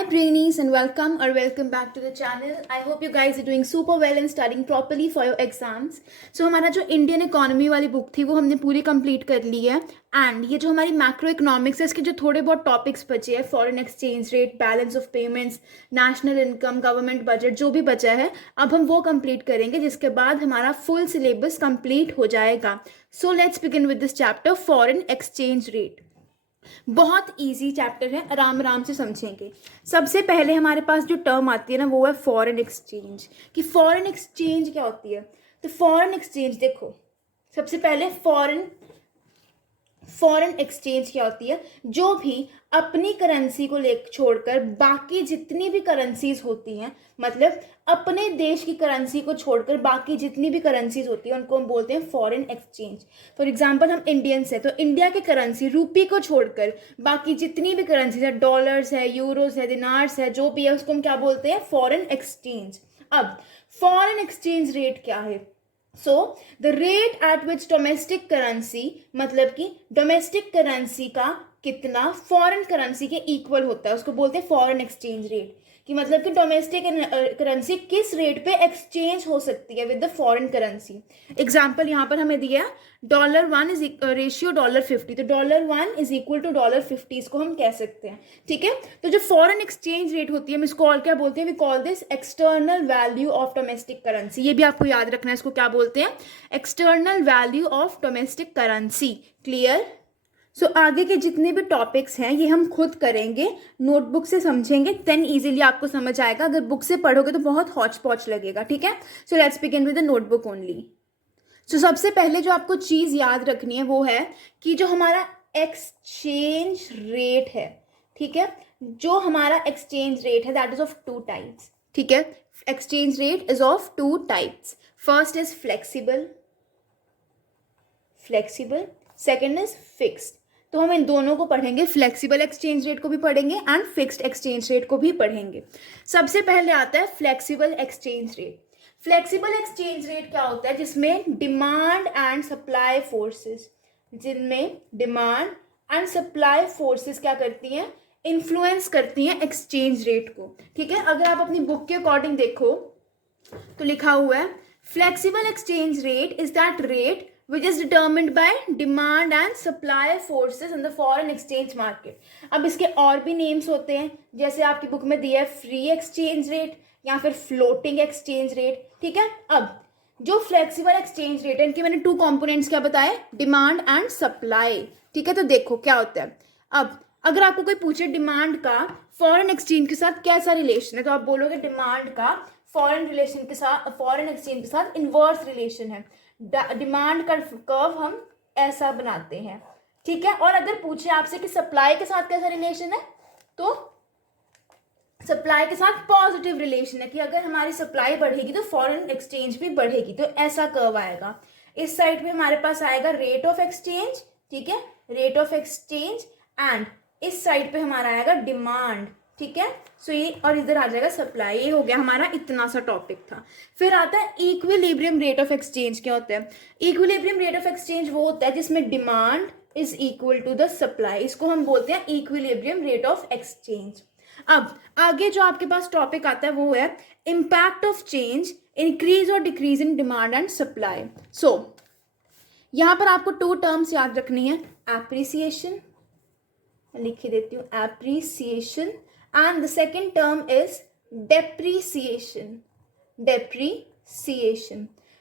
Hi Brainies and welcome back to the channel. I hope you guys are doing super well and studying properly for your exams. So हमारा जो Indian economy वाली book थी वो हमने पूरी complete कर ली है एंड ये जो हमारी मैक्रो इकोनॉमिक्स है इसके जो थोड़े बहुत टॉपिक्स बचे हैं foreign exchange rate, balance of payments, national income, government budget, जो भी बचा है अब हम वो कंप्लीट करेंगे जिसके बाद हमारा फुल सिलेबस कंप्लीट हो जाएगा. सो let's begin with this chapter foreign exchange rate. बहुत इजी चैप्टर है, आराम आराम से समझेंगे. सबसे पहले हमारे पास जो टर्म आती है ना वो है फॉरेन एक्सचेंज. कि फॉरेन एक्सचेंज क्या होती है. तो फॉरेन एक्सचेंज देखो, सबसे पहले फॉरेन एक्सचेंज क्या होती है. जो भी अपनी करेंसी को ले छोड़कर बाकी जितनी भी करेंसीज होती हैं, मतलब अपने देश की करेंसी को छोड़कर बाकी जितनी भी करेंसीज होती हैं उनको हम बोलते हैं फॉरेन एक्सचेंज. फॉर एग्जांपल हम इंडियंस हैं तो इंडिया की करेंसी रूपी को छोड़कर बाकी जितनी भी करेंसीज है, डॉलर्स है, यूरोस है, दिनार्स है, जो भी है उसको हम क्या बोलते हैं, फॉरेन एक्सचेंज. अब फॉरेन एक्सचेंज रेट क्या है. So the rate at which domestic currency, मतलब कि डोमेस्टिक करेंसी का कितना फॉरेन करेंसी के इक्वल होता है उसको बोलते हैं फॉरेन एक्सचेंज रेट. कि मतलब कि डोमेस्टिक करेंसी किस रेट पे एक्सचेंज हो सकती है with the foreign currency. Example यहाँ पर हमें दिया है $1 इज रेशियो $50. तो $1 इज इक्वल टू $50, इसको हम कह सकते हैं. ठीक है. तो जो फॉरेन एक्सचेंज रेट होती है हम इसको और क्या बोलते हैं, we call this external value of domestic currency. ये भी आपको याद रखना है, इसको क्या बोलते हैं, external value of domestic currency. Clear. So आगे के जितने भी टॉपिक्स हैं ये हम खुद करेंगे, नोटबुक से समझेंगे, देन इजीली आपको समझ आएगा. अगर बुक से पढ़ोगे तो बहुत हौच पौच लगेगा. ठीक है. So let's begin with the notebook only. So सबसे पहले जो आपको चीज़ याद रखनी है वो है कि जो हमारा एक्सचेंज रेट है, ठीक है, जो हमारा एक्सचेंज रेट है दैट इज ऑफ 2 टाइप्स. ठीक है. Exchange rate is of 2 types. First is flexible, second is fixed. तो हम इन दोनों को पढ़ेंगे, फ्लेक्सिबल एक्सचेंज रेट को भी पढ़ेंगे एंड फिक्स्ड एक्सचेंज रेट को भी पढ़ेंगे. सबसे पहले आता है flexible exchange rate. Flexible exchange rate क्या होता है, जिसमें डिमांड एंड सप्लाई फोर्सेस, क्या करती हैं, इन्फ्लुएंस करती हैं एक्सचेंज रेट को. ठीक है. अगर आप अपनी बुक के अकॉर्डिंग देखो तो लिखा हुआ है flexible exchange rate is that rate which is determined by demand and supply forces in the foreign exchange market. अब इसके और भी नेम्स होते हैं, जैसे आपकी बुक में दिया है फ्री एक्सचेंज रेट या फिर फ्लोटिंग एक्सचेंज रेट. ठीक है. अब जो फ्लेक्सिबल एक्सचेंज रेट है इनके मैंने 2 कंपोनेंट्स क्या बताए, डिमांड एंड सप्लाई. ठीक है. तो देखो क्या होता है. अब अगर आपको कोई पूछे डिमांड का फॉरेन एक्सचेंज के साथ कैसा रिलेशन है तो आप बोलोगे डिमांड का फॉरेन एक्सचेंज के साथ इनवर्स रिलेशन है. डिमांड का कर्व हम ऐसा बनाते हैं. ठीक है. और अगर पूछे आपसे कि सप्लाई के साथ कैसा रिलेशन है तो सप्लाई के साथ पॉजिटिव रिलेशन है, कि अगर हमारी सप्लाई बढ़ेगी तो फॉरेन एक्सचेंज भी बढ़ेगी. तो ऐसा कर्व आएगा. इस साइड पे हमारे पास आएगा रेट ऑफ एक्सचेंज. ठीक है. रेट ऑफ एक्सचेंज एंड इस साइड पे हमारा आएगा डिमांड. ठीक है. सो ये और इधर आ जाएगा सप्लाई. ये हो गया हमारा इतना सा टॉपिक था. फिर आता है इक्विलिब्रियम रेट ऑफ एक्सचेंज. क्या होता है इक्विलिब्रियम रेट ऑफ एक्सचेंज, वो होता है जिसमें demand is equal to the supply. इसको हम बोलते हैं इक्विलिब्रियम रेट ऑफ एक्सचेंज. अब आगे जो आपके पास टॉपिक आता है वो है इम्पैक्ट ऑफ चेंज, इंक्रीज और decrease in demand and supply. So यहां पर आपको 2 टर्म्स याद रखनी है, एप्रिसिएशन, लिख देती हूँ, appreciation, and the second term is depreciation.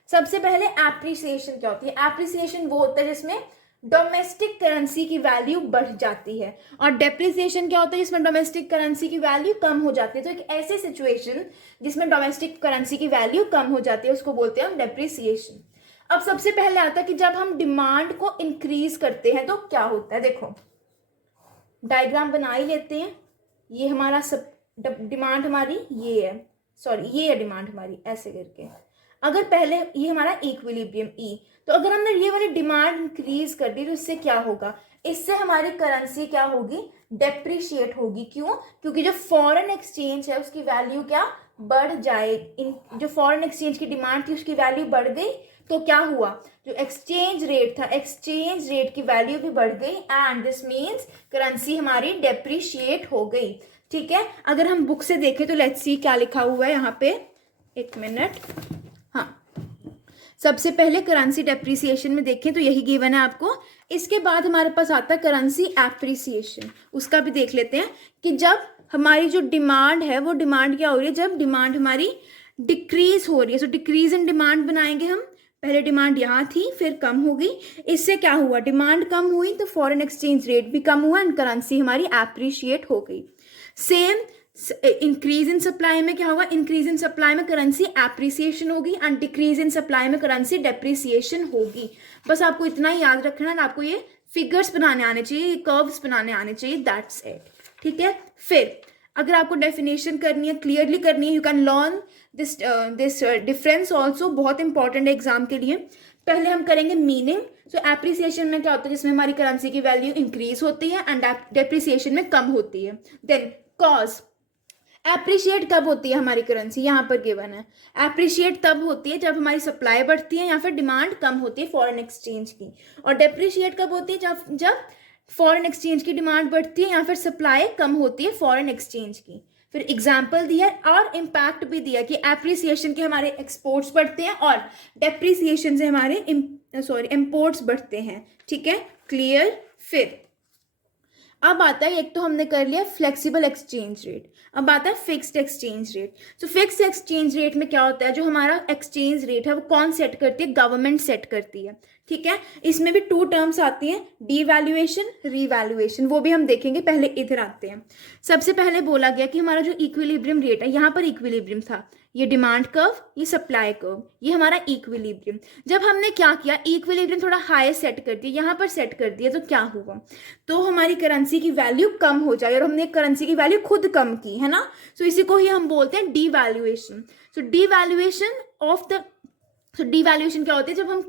सबसे पहले एप्रिसिएशन क्या होती है. एप्रिसिएशन वो होता है जिसमें डोमेस्टिक करेंसी की वैल्यू बढ़ जाती है, और डेप्रिसिएशन क्या होता है जिसमें डोमेस्टिक करेंसी की वैल्यू कम हो जाती है. तो एक ऐसी सिचुएशन जिसमें डोमेस्टिक करेंसी की वैल्यू कम हो जाती है उसको बोलते हैं हम डेप्रिसिएशन. अब सबसे पहले आता है कि जब हम डिमांड को इंक्रीज करते हैं तो क्या होता है. देखो डायग्राम बना ही लेते हैं. ये हमारा सब डिमांड हमारी ये है, सॉरी ये है डिमांड हमारी, ऐसे करके. अगर पहले ये हमारा इक्विलिब्रियम ई, तो अगर हमने ये वाली डिमांड इंक्रीज कर दी तो इससे क्या होगा, इससे हमारी करेंसी क्या होगी, डेप्रिशिएट होगी. क्यों, क्योंकि जो फॉरेन एक्सचेंज है उसकी वैल्यू क्या बढ़ जाए. जो फॉरेन एक्सचेंज की डिमांड थी उसकी वैल्यू बढ़ गई तो क्या हुआ, जो एक्सचेंज रेट था एक्सचेंज रेट की वैल्यू भी बढ़ गई एंड दिस मीन्स करेंसी हमारी डेप्रिशिएट हो गई. ठीक है, अगर हम बुक से देखें तो लेट्स सी क्या लिखा हुआ है यहाँ पे, एक मिनट। हाँ, सबसे पहले करेंसी डेप्रिसिएशन में देखें तो यही गिवन है आपको। इसके बाद हमारे पास आता है करेंसी एप्रिसिएशन, उसका भी देख लेते हैं कि जब हमारी जो डिमांड है वो डिमांड क्या हो रही है, जब डिमांड हमारी डिक्रीज हो रही है। सो डिक्रीज इन डिमांड बनाएंगे हम, पहले डिमांड यहाँ थी फिर कम हो गई, इससे क्या हुआ, डिमांड कम हुई तो फॉरेन एक्सचेंज रेट भी कम हुआ एंड करेंसी हमारी एप्रिशिएट हो गई। सेम इंक्रीज इन सप्लाई में क्या होगा, इंक्रीज इन सप्लाई में करेंसी एप्रिसिएशन होगी एंड डिक्रीज इन सप्लाई में करेंसी डेप्रिसिएशन होगी। बस आपको इतना ही याद रखना है, आपको ये फिगर्स बनाने आने चाहिए, कर्व्स बनाने आने चाहिए, दैट्स इट। ठीक है, फिर अगर आपको डेफिनेशन करनी है, क्लियरली करनी है, you can learn this difference also, बहुत इंपॉर्टेंट है एग्जाम के लिए। पहले हम करेंगे मीनिंग। सो एप्रिसिएशन में क्या होता है, जिसमें हमारी करेंसी की वैल्यू इंक्रीज होती है एंड डेप्रिसिएशन में कम होती है। देन कॉज, एप्रिशिएट कब होती है हमारी करेंसी, यहाँ पर गिवन है, एप्रिशिएट तब होती है जब हमारी सप्लाई बढ़ती है या फिर डिमांड कम होती है फॉरेन एक्सचेंज की। और डेप्रिशिएट कब होती है, जब फॉरेन एक्सचेंज की डिमांड बढ़ती है या फिर सप्लाई कम होती है फॉरेन एक्सचेंज की। फिर एग्जाम्पल दिया और इम्पैक्ट भी दिया कि एप्रिसिएशन के हमारे एक्सपोर्ट्स बढ़ते हैं और डेप्रिसिएशन से हमारे इम्पोर्ट्स बढ़ते हैं। ठीक है, क्लियर। फिर अब आता है, एक तो हमने कर लिया फ्लेक्सिबल एक्सचेंज रेट, अब आता है फिक्स्ड एक्सचेंज रेट। तो फिक्स्ड एक्सचेंज रेट में क्या होता है, जो हमारा एक्सचेंज रेट है वो कौन सेट करती है, गवर्नमेंट सेट करती है। ठीक है, इसमें भी 2 टर्म्स आती हैं, डीवैल्यूएशन, रीवैल्यूएशन, वो भी हम देखेंगे। पहले इधर आते हैं। सबसे पहले बोला गया कि हमारा जो इक्विलिब्रियम रेट है, यहाँ पर इक्विलिब्रियम था, ये डिमांड कर्व, ये सप्लाई कर्व, ये हमारा इक्विलिब्रियम। जब हमने क्या किया, इक्विलिब्रियम थोड़ा हाई सेट कर दिया, यहाँ पर सेट कर दिया, तो क्या हुआ, तो हमारी करेंसी की वैल्यू कम हो जाए, और हमने करेंसी की वैल्यू खुद कम की है ना। सो इसी को ही हम बोलते हैं devaluation. So devaluation of the, so devaluation क्या होती है, जब हम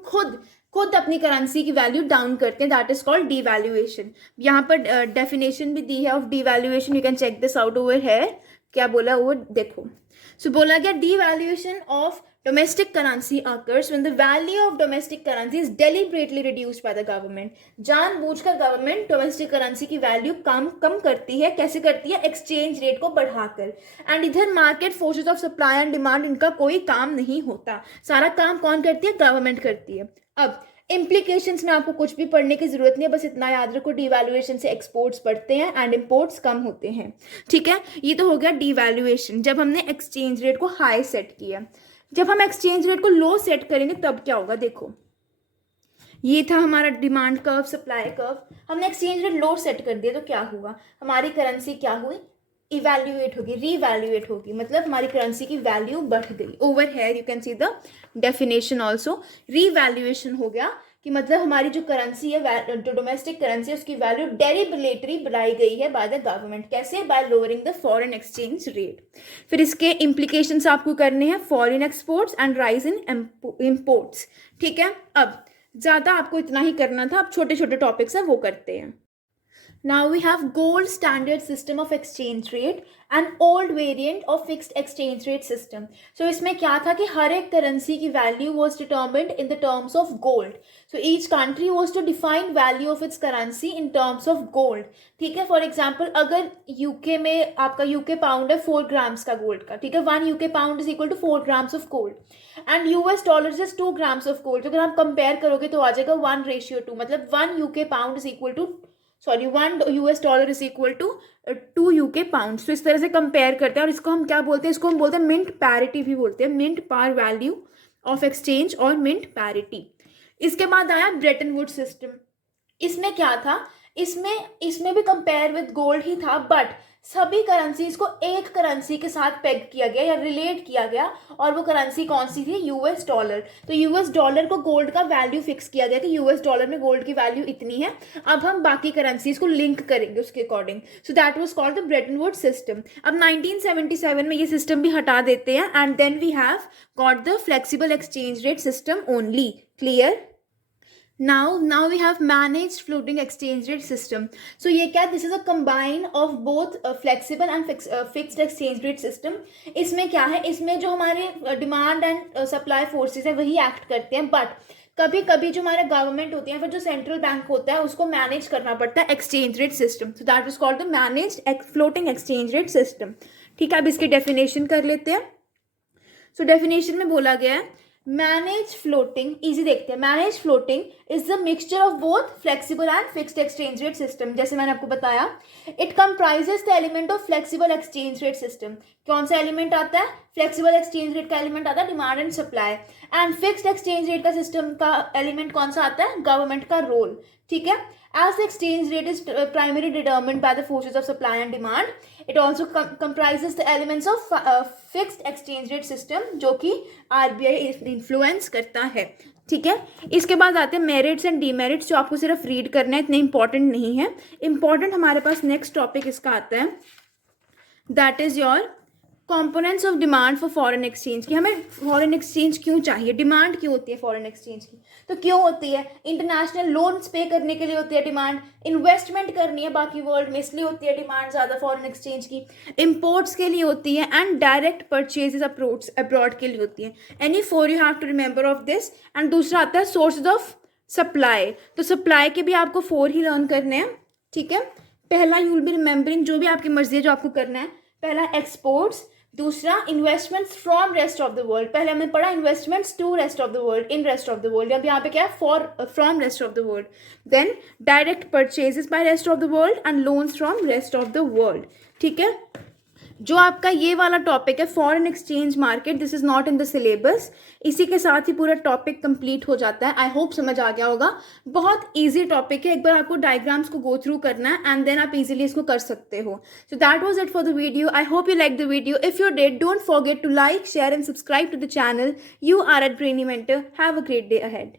खुद अपनी करेंसी की वैल्यू डाउन करते हैं, दैट इज कॉल्ड डीवैल्यूएशन। यहाँ पर डेफिनेशन भी दी है of devaluation, you can check this out over है, क्या बोला वो देखो। सो बोला गया devaluation of domestic currency occurs when the value of domestic currency is deliberately reduced by the government। जानबूझकर गवर्नमेंट डोमेस्टिक करेंसी की वैल्यू कम करती है, कैसे करती है, एक्सचेंज रेट को बढ़ाकर। एंड इधर market forces of supply and demand, इनका कोई काम नहीं होता, सारा काम कौन करती है, गवर्नमेंट करती है। अब इम्प्लीकेशंस में आपको कुछ भी पढ़ने की जरूरत नहीं है, बस इतना याद रखो, डीवैल्यूएशन से एक्सपोर्ट्स बढ़ते हैं एंड इंपोर्ट्स कम होते हैं। ठीक है, ये तो हो गया डीवैल्यूएशन, जब हमने एक्सचेंज रेट को हाई सेट किया। जब हम एक्सचेंज रेट को लो सेट करेंगे तब क्या होगा, देखो ये था हमारा डिमांड कर्व, सप्लाई कर्व, हमने एक्सचेंज रेट लो सेट कर दिया तो क्या हुआ, हमारी करेंसी क्या हुई, इवैल्यूएट होगी, रीवैल्यूएट होगी, मतलब हमारी करेंसी की वैल्यू बढ़ गई। Over here you can see the definition also, revaluation हो गया कि मतलब हमारी जो करेंसी है, जो डोमेस्टिक करेंसी है, उसकी वैल्यू डेलिबरेटली बढ़ाई गई है बाय द गवर्नमेंट। कैसे, bye lowering the foreign exchange rate. फिर इसके इम्प्लीकेशंस आपको करने हैं, foreign exports and rise in imports. ठीक है, अब ज़्यादा आपको इतना ही करना था, अब छोटे छोटे टॉपिक्स हैं वो करते हैं। Now we have gold standard system of exchange rate and old variant of fixed exchange rate system. So इसमें क्या था कि हर एक करेंसी की value was determined in the terms of gold. So each country was to define value of its currency in terms of gold. ठीक है, for example अगर UK में आपका UK पाउंड है 4 ग्राम्स का गोल्ड का, ठीक है, 1 UK pound is equal to 4 grams of gold and US dollar is 2 grams of gold. तो अगर आप कंपेयर करोगे तो आ जाएगा 1:2, मतलब 1 UK pound is equal to 1 US dollar is equal to 2 UK pound. तो इस तरह से कंपेयर करते हैं, और इसको हम क्या बोलते हैं, इसको हम बोलते हैं मिंट पैरिटी भी बोलते हैं, mint par value of exchange और मिंट पैरिटी। इसके बाद आया ब्रेटन वुड्स सिस्टम। इसमें क्या था, इसमें भी कंपेयर विद गोल्ड ही था, बट सभी करेंसीज को एक करेंसी के साथ पेग किया गया या रिलेट किया गया, और वो करेंसी कौन सी थी, US डॉलर। तो US डॉलर को गोल्ड का वैल्यू फिक्स किया गया कि US डॉलर में गोल्ड की वैल्यू इतनी है, अब हम बाकी करेंसीज को लिंक करेंगे उसके according. So that was called the Bretton Woods system. अब 1977 में ये सिस्टम भी हटा देते हैं and then we have got the flexible exchange rate system only. Clear. Now we have managed floating exchange rate system. So ये क्या, this is a combine of both flexible and fixed exchange rate system. इसमें क्या है, इसमें जो हमारे demand and supply forces है वही एक्ट करते हैं, बट कभी कभी जो हमारा गवर्नमेंट होती है फिर जो सेंट्रल बैंक होता है उसको मैनेज करना पड़ता है exchange rate system, so that is called the managed floating exchange rate system. ठीक है, अब इसकी डेफिनेशन कर लेते हैं। सो डेफिनेशन में बोला गया है मैनेज फ्लोटिंग, इजी देखते हैं, manage floating is the mixture of both flexible and fixed exchange rate system. जैसे मैंने आपको बताया, it comprises the element of flexible exchange rate system. कौन सा एलिमेंट आता है? फ्लेक्सिबल एक्सचेंज रेट का एलिमेंट आता है demand and supply, and fixed exchange rate का सिस्टम का एलिमेंट कौन सा आता है? गवर्नमेंट का रोल। ठीक है, as the exchange rate is primarily determined by the forces of supply and demand, it also comprises the elements of fixed exchange rate system जो कि RBI इन्फ्लुएंस करता है। ठीक है, इसके बाद आते हैं मेरिट्स एंड डीमेरिट्स, जो आपको सिर्फ रीड करना है, इतने इंपॉर्टेंट नहीं है। इंपॉर्टेंट हमारे पास नेक्स्ट टॉपिक इसका आता है, that is your components of demand for foreign exchange, की हमें फॉरेन एक्सचेंज क्यों चाहिए, डिमांड क्यों होती है फॉरेन एक्सचेंज की, तो क्यों होती है? इंटरनेशनल लोन्स पे करने के लिए होती है डिमांड, इन्वेस्टमेंट करनी है बाकी वर्ल्ड में इसलिए होती है डिमांड ज़्यादा फॉरेन एक्सचेंज की, इम्पोर्ट्स के लिए होती है, एंड डायरेक्ट परचेजेस अब्रॉड के लिए होती है। Any for you have to remember of this. And दूसरा आता है सोर्सेज ऑफ सप्लाई, तो सप्लाई के भी आपको 4 ही लर्न करने हैं। ठीक है, पहला यू विल बी रिमेंबरिंग, जो भी आपकी मर्जी है जो आपको करना है, पहला एक्सपोर्ट्स, दूसरा investments from rest of the world, पहले हमने पढ़ा investments to rest of the world, in rest of the world, अब यहाँ पे क्या है? For from rest of the world. Then direct purchases by rest of the world and loans from rest of the world. ठीक है, जो आपका ये वाला टॉपिक है foreign exchange market, this is not in the syllabus, इसी के साथ ही पूरा टॉपिक कंप्लीट हो जाता है। आई होप समझ आ गया होगा, बहुत इजी टॉपिक है, एक बार आपको डायग्राम्स को गो थ्रू करना है एंड देन आप इजीली इसको कर सकते हो। So that was it for the video, I hope you like the video. If you did, don't forget to like, share and subscribe to the channel. You are at Brainy Mentor, have a great day ahead.